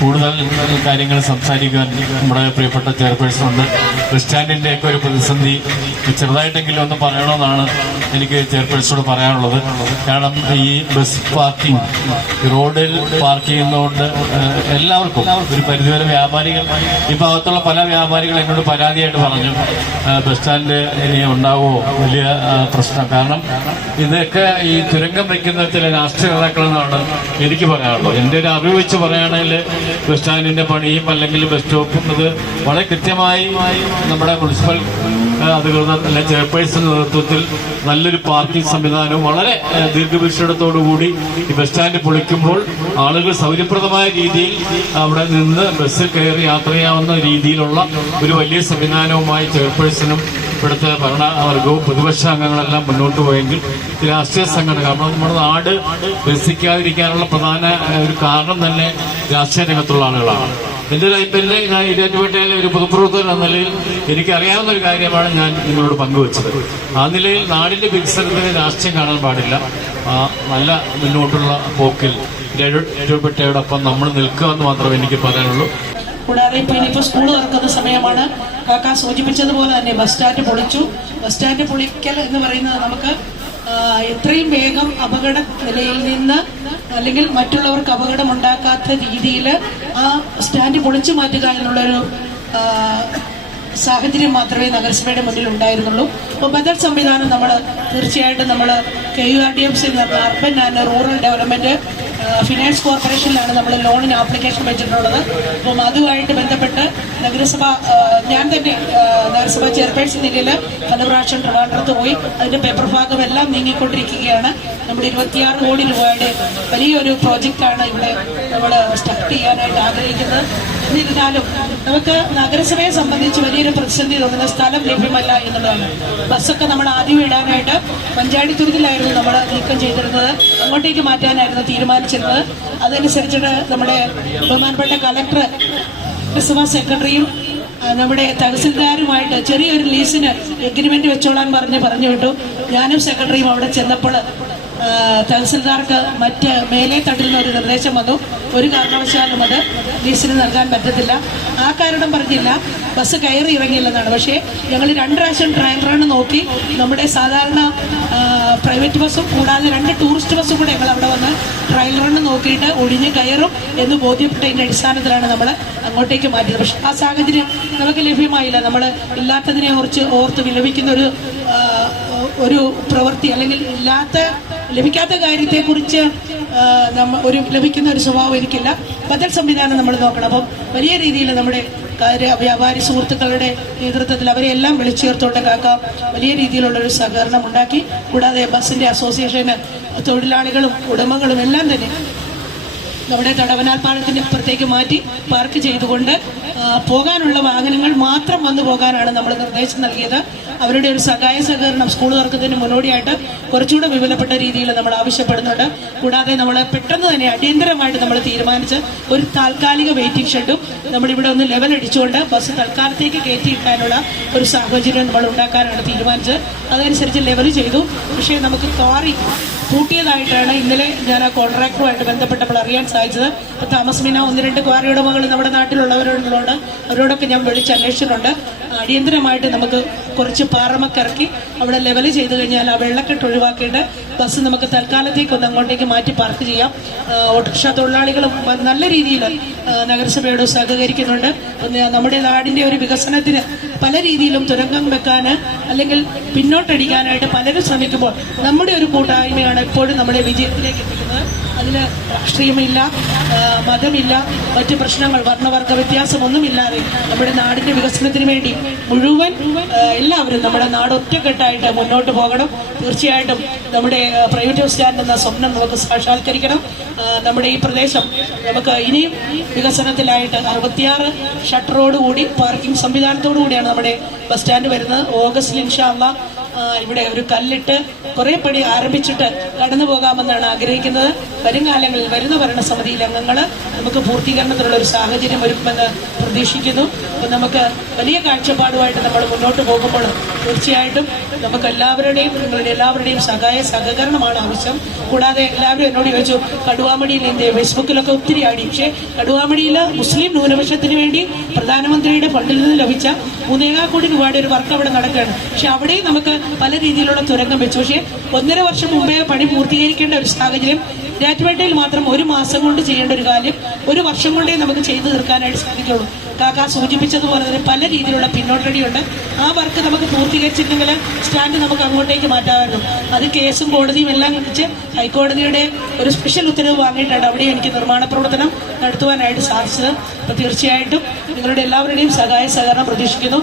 കൂടുതൽ കാര്യങ്ങൾ സംസാരിക്കാൻ നമ്മുടെ പ്രിയപ്പെട്ട ചെയർപേഴ്സൺ ഉണ്ട്. ബസ് സ്റ്റാൻഡിൻ്റെയൊക്കെ ഒരു പ്രതിസന്ധി ചെറുതായിട്ടെങ്കിലും ഒന്ന് പറയണമെന്നാണ് എനിക്ക് ചെയർപേഴ്സണോട് പറയാനുള്ളത്. കാരണം ഈ ബസ് പാർക്കിംഗ്, റോഡിൽ പാർക്ക് ചെയ്യുന്നതുകൊണ്ട് എല്ലാവർക്കും ഒരു പരിധിവരെ വ്യാപാരികൾ, ഈ ഭാഗത്തുള്ള പല വ്യാപാരികൾ എന്നോട് പരാതിയായിട്ട് പറഞ്ഞു, ബസ് സ്റ്റാൻഡ് ഇനി ഉണ്ടാവുമോ വലിയ പ്രശ്നം. കാരണം ഇതൊക്കെ ഈ തുരങ്കം വയ്ക്കുന്ന ചില രാഷ്ട്രീയ നേതാക്കളെന്നാണ് എനിക്ക് പറയാനുള്ളത്. എൻ്റെ ഒരു അറിവ് വെച്ച് പറയുകയാണെങ്കിൽ ബസ് സ്റ്റാൻഡിന്റെ പണിയും അല്ലെങ്കിൽ ബസ് സ്റ്റോപ്പും ഇത് വളരെ കൃത്യമായി നമ്മുടെ മുനിസിപ്പൽ അധികൃതർ അല്ലെ ചെയർപേഴ്സൺ നേതൃത്വത്തിൽ നല്ലൊരു പാർക്കിംഗ് സംവിധാനവും വളരെ ദീർഘവീക്ഷണത്തോടുകൂടി ഈ ബസ് സ്റ്റാൻഡ് പൊളിക്കുമ്പോൾ ആളുകൾ സൗകര്യപ്രദമായ രീതിയിൽ അവിടെ നിന്ന് ബസ്സിൽ കയറി യാത്ര ചെയ്യാവുന്ന രീതിയിലുള്ള ഒരു വലിയ സംവിധാനവുമായി ചെയർപേഴ്സണും ഇവിടുത്തെ ഭരണവർഗവും പ്രതിപക്ഷ അംഗങ്ങളെല്ലാം മുന്നോട്ട് പോയെങ്കിൽ രാഷ്ട്രീയ സംഘടന, കാരണം നമ്മുടെ നാട് വികസിക്കാതിരിക്കാനുള്ള പ്രധാന ഒരു കാരണം തന്നെ രാഷ്ട്രീയ രംഗത്തുള്ള ആളുകളാണ്. എൻ്റെ ഇരാറ്റുപേട്ടയിലെ ഒരു പൊതുപ്രവർത്തകൻ എന്ന നിലയിൽ എനിക്കറിയാവുന്ന ഒരു കാര്യമാണ് ഞാൻ നിങ്ങളോട് പങ്കുവച്ചത്. ആ നിലയിൽ നാടിന്റെ വികസനത്തിന് രാഷ്ട്രീയം കാണാൻ പാടില്ല. നല്ല മുന്നോട്ടുള്ള പോക്കിൽ ഇരാറ്റുപേട്ടയോടൊപ്പം നമ്മൾ നിൽക്കുക എന്ന് മാത്രമേ എനിക്ക് പറയാനുള്ളൂ. കൂടാതെ ഇനിയിപ്പോൾ സ്കൂൾ തുറക്കുന്ന സമയമാണ്. കാക്ക സൂചിപ്പിച്ചതുപോലെ തന്നെ ബസ് സ്റ്റാൻഡ് പൊളിച്ചു. ബസ് സ്റ്റാൻഡ് പൊളിക്കൽ എന്ന് പറയുന്നത് നമുക്ക് എത്രയും വേഗം അപകട നിലയിൽ നിന്ന് അല്ലെങ്കിൽ മറ്റുള്ളവർക്ക് അപകടമുണ്ടാക്കാത്ത രീതിയിൽ ആ സ്റ്റാൻഡ് പൊളിച്ചു മാറ്റുക എന്നുള്ളൊരു സാഹചര്യം മാത്രമേ നഗരസഭയുടെ മുന്നിൽ ഉണ്ടായിരുന്നുള്ളൂ. അപ്പോൾ ബദൽ സംവിധാനം നമ്മൾ തീർച്ചയായിട്ടും നമ്മൾ KURDFC urban and rural development finance കോർപ്പറേഷനിലാണ് നമ്മൾ ലോണിന് ആപ്ലിക്കേഷൻ വെച്ചിട്ടുള്ളത്. അപ്പം അതുമായിട്ട് ബന്ധപ്പെട്ട് നഗരസഭ, ഞാൻ തന്നെ നഗരസഭ ചെയർപേഴ്സൺ നിലയിൽ പല പ്രാവശ്യം ട്രിവാൻഡ്രത്ത് പോയി അതിന്റെ പേപ്പർ ഭാഗം എല്ലാം നീങ്ങിക്കൊണ്ടിരിക്കുകയാണ്. നമ്മുടെ 26 കോടി രൂപയുടെ വലിയൊരു പ്രോജക്റ്റാണ് ഇവിടെ നമ്മൾ സ്റ്റാർട്ട് ചെയ്യാനായിട്ട് ആഗ്രഹിക്കുന്നത്. എന്നിരുന്നാലും നമുക്ക് നഗരസഭയെ സംബന്ധിച്ച് വലിയൊരു പ്രതിസന്ധി തോന്നുന്ന സ്ഥലം ലഭ്യമല്ല എന്നുള്ളതാണ്. ബസ്സൊക്കെ നമ്മൾ ആദ്യം ഇടാനായിട്ട് പഞ്ചായത്തുരുത്തിലായിരുന്നു നമ്മൾ നീക്കം ചെയ്തിരുന്നത്, അങ്ങോട്ടേക്ക് മാറ്റാനായിരുന്നു തീരുമാനിച്ചിരുന്നത്. അതനുസരിച്ചിട്ട് നമ്മുടെ ബഹുമാനപ്പെട്ട കളക്ടർ, നഗരസഭാ സെക്രട്ടറിയും നമ്മുടെ തഹസിൽദാരുമായിട്ട് ചെറിയൊരു ലീസിന് എഗ്രിമെന്റ് വെച്ചോളാൻ പറഞ്ഞു വിട്ടു. ഞാനും സെക്രട്ടറിയും അവിടെ ചെന്നപ്പോൾ തഹസിൽദാർക്ക് മറ്റ് മേലെ തട്ടുന്ന ഒരു നിർദ്ദേശം വന്നു, ഒരു കാരണവശാലും അത് ലീസിന് നൽകാൻ പറ്റത്തില്ല. ആ കാരണം പറഞ്ഞില്ല, ബസ് കയറി ഇറങ്ങിയില്ലെന്നാണ്. പക്ഷേ ഞങ്ങൾ 2 പ്രാവശ്യം ട്രയൽ റൺ നോക്കി. നമ്മുടെ സാധാരണ പ്രൈവറ്റ് ബസ്സും കൂടാതെ 2 ടൂറിസ്റ്റ് ബസ്സും കൂടെ ഞങ്ങൾ അവിടെ വന്ന് ട്രയൽ റൺ നോക്കിയിട്ട് ഒഴിഞ്ഞ് കയറും എന്ന് ബോധ്യപ്പെട്ടതിൻ്റെ അടിസ്ഥാനത്തിലാണ് നമ്മൾ അങ്ങോട്ടേക്ക് മാറ്റിയത്. പക്ഷെ ആ സാഹചര്യം നമുക്ക് ലഭ്യമായില്ല. നമ്മൾ ഇല്ലാത്തതിനെ കുറിച്ച് ഓർത്ത് വിലപിക്കുന്ന ഒരു പ്രവൃത്തി, അല്ലെങ്കിൽ ലഭിക്കാത്ത കാര്യത്തെക്കുറിച്ച് ഒരു ലഭിക്കുന്ന ഒരു സ്വഭാവം എനിക്കില്ല. ബദൽ സംവിധാനം നമ്മൾ നോക്കണം. അപ്പം വലിയ രീതിയിൽ നമ്മുടെ വ്യാപാരി സുഹൃത്തുക്കളുടെ നേതൃത്വത്തിൽ അവരെല്ലാം വിളിച്ചേർത്തോണ്ട് കാക്കാം വലിയ രീതിയിലുള്ള ഒരു സഹകരണം ഉണ്ടാക്കി. കൂടാതെ ബസ്സിന്റെ അസോസിയേഷന് തൊഴിലാളികളും ഉടമകളും എല്ലാം തന്നെ നമ്മുടെ തടവനാൽ പാലത്തിന്റെ അപ്പുറത്തേക്ക് മാറ്റി പാർക്ക് ചെയ്തുകൊണ്ട് പോകാനുള്ള വാഹനങ്ങൾ മാത്രം വന്നു പോകാനാണ് നമ്മൾ നിർദ്ദേശം നൽകിയത്. അവരുടെ ഒരു സഹായ സഹകരണം സ്കൂൾ തുറക്കുന്നതിന് മുന്നോടിയായിട്ട് കുറച്ചുകൂടെ വിപുലപ്പെട്ട രീതിയിൽ നമ്മൾ ആവശ്യപ്പെടുന്നുണ്ട്. കൂടാതെ നമ്മൾ പെട്ടെന്ന് തന്നെ അടിയന്തരമായിട്ട് നമ്മൾ തീരുമാനിച്ച് ഒരു താൽക്കാലിക വെയിറ്റിംഗ് ഷെഡും നമ്മളിവിടെ ഒന്ന് ലെവൽ അടിച്ചുകൊണ്ട് ബസ് തൽക്കാലത്തേക്ക് കയറ്റിയിട്ടാനുള്ള ഒരു സാഹചര്യം നമ്മൾ ഉണ്ടാക്കാനാണ് തീരുമാനിച്ചത്. അതനുസരിച്ച് ലെവൽ ചെയ്തു. പക്ഷേ നമുക്ക് ക്വാറി കൂട്ടിയതായിട്ടാണ് ഇന്നലെ ഞാൻ ആ കോൺട്രാക്ടറുമായിട്ട് ബന്ധപ്പെട്ടപ്പോൾ അറിയാൻ സാധിച്ചത്. ഇപ്പോൾ താമസമിന 1-2 ക്വാറി ഉടമകൾ നമ്മുടെ നാട്ടിലുള്ളവരുള്ളതുകൊണ്ട് അവരോടൊക്കെ ഞാൻ വിളിച്ച് അന്വേഷിച്ചിട്ടുണ്ട്. അടിയന്തരമായിട്ട് നമുക്ക് കുറച്ച് പാറമക്കിറക്കി അവിടെ ലെവൽ ചെയ്ത് കഴിഞ്ഞാൽ ആ വെള്ളക്കെട്ട് ഒഴിവാക്കിയിട്ട് ബസ് നമുക്ക് തൽക്കാലത്തേക്കൊന്ന് അങ്ങോട്ടേക്ക് മാറ്റി പാർക്ക് ചെയ്യാം. ഓട്ടോറിക്ഷ തൊഴിലാളികളും നല്ല രീതിയിൽ നഗരസഭയോട് സഹകരിക്കുന്നുണ്ട്. നമ്മുടെ നാടിന്റെ ഒരു വികസനത്തിന് പല രീതിയിലും തുരങ്കം വെക്കാൻ അല്ലെങ്കിൽ പിന്നോട്ടടിക്കാനായിട്ട് പലരും ശ്രമിക്കുമ്പോൾ നമ്മുടെ ഒരു കൂട്ടായ്മയാണ് എപ്പോഴും നമ്മുടെ വിജയത്തിലേക്ക് എത്തിക്കുന്നത്. അതിൽ രാഷ്ട്രീയമില്ല, മതമില്ല, മറ്റ് പ്രശ്നങ്ങൾ, വർണ്ണവർഗ വ്യത്യാസമൊന്നുമില്ലാതെ നമ്മുടെ നാടിന്റെ വികസനത്തിന് വേണ്ടി മുഴുവൻ എല്ലാവരും നമ്മുടെ നാട് ഒറ്റക്കെട്ടായിട്ട് മുന്നോട്ട് പോകണം. തീർച്ചയായിട്ടും നമ്മുടെ പ്രൈവറ്റ് ബസ് സ്റ്റാൻഡ് എന്ന സ്വപ്നം നമുക്ക് സാക്ഷാത്കരിക്കണം. നമ്മുടെ ഈ പ്രദേശം നമുക്ക് ഇനിയും വികസനത്തിലായിട്ട് 66 ഷട്ടറോടുകൂടി പാർക്കിംഗ് സംവിധാനത്തോടു കൂടിയാണ് നമ്മുടെ ബസ് സ്റ്റാൻഡ് വരുന്നത്. ഓഗസ്റ്റിൽ ഇൻഷാ അല്ലാഹ് ഇവിടെ ഒരു കല്ലിട്ട് കുറെ പണി ആരംഭിച്ചിട്ട് കടന്നു പോകാമെന്നാണ് ആഗ്രഹിക്കുന്നത്. വരും കാലങ്ങളിൽ വരുന്ന ഭരണസമിതിയിലെ അംഗങ്ങൾ നമുക്ക് പൂർത്തീകരണത്തിനുള്ള ഒരു സാഹചര്യം ഒരുക്കുമെന്ന് പ്രതീക്ഷിക്കുന്നു. അപ്പം നമുക്ക് വലിയ കാഴ്ചപ്പാടുമായിട്ട് നമ്മൾ മുന്നോട്ട് പോകുമ്പോൾ തീർച്ചയായിട്ടും നമുക്ക് എല്ലാവരുടെയും നിങ്ങളുടെ എല്ലാവരുടെയും സഹകരണമാണ് ആവശ്യം. കൂടാതെ എല്ലാവരും എന്നോട് ചോദിച്ചു കടുവാമടിയിൽ എൻ്റെ ഫേസ്ബുക്കിലൊക്കെ ഒത്തിരി ആടി. പക്ഷേ കടുവാമടിയിൽ മുസ്ലിം ന്യൂനപക്ഷത്തിന് വേണ്ടി പ്രധാനമന്ത്രിയുടെ ഫണ്ടിൽ നിന്ന് ലഭിച്ച 3.25 കോടി രൂപയുടെ ഒരു വർക്ക് അവിടെ നടക്കുകയാണ്. പക്ഷെ അവിടെയും നമുക്ക് പല രീതിയിലുള്ള തുരങ്കം വെച്ചു. പക്ഷേ 1.5 വർഷം മുമ്പേ പണി പൂർത്തീകരിക്കേണ്ട ഒരു സാഹചര്യം. രാജ്പേട്ടയിൽ മാത്രം 1 മാസം കൊണ്ട് ചെയ്യേണ്ട ഒരു കാര്യം 1 വർഷം കൊണ്ടേ നമുക്ക് ചെയ്തു തീർക്കാനായിട്ട് സാധിക്കുള്ളൂ. കാക്ക സൂചിപ്പിച്ചതുപോലെ തന്നെ പല രീതിയിലുള്ള പിന്നോട്ടടിയുണ്ട്. ആ വർക്ക് നമുക്ക് പൂർത്തീകരിച്ചിട്ടുണ്ടെങ്കിൽ സ്റ്റാൻഡ് നമുക്ക് അങ്ങോട്ടേക്ക് മാറ്റാമായിരുന്നു. അത് കേസും കോടതിയും എല്ലാം കുറിച്ച് ഹൈക്കോടതിയുടെ ഒരു സ്പെഷ്യൽ ഉത്തരവ് വാങ്ങിയിട്ടാണ് അവിടെ എനിക്ക് നിർമ്മാണ പ്രവർത്തനം നടത്തുവാനായിട്ട് സാധിച്ചത്. അപ്പോൾ തീർച്ചയായിട്ടും നിങ്ങളുടെ എല്ലാവരുടെയും സഹകരണം പ്രതീക്ഷിക്കുന്നു.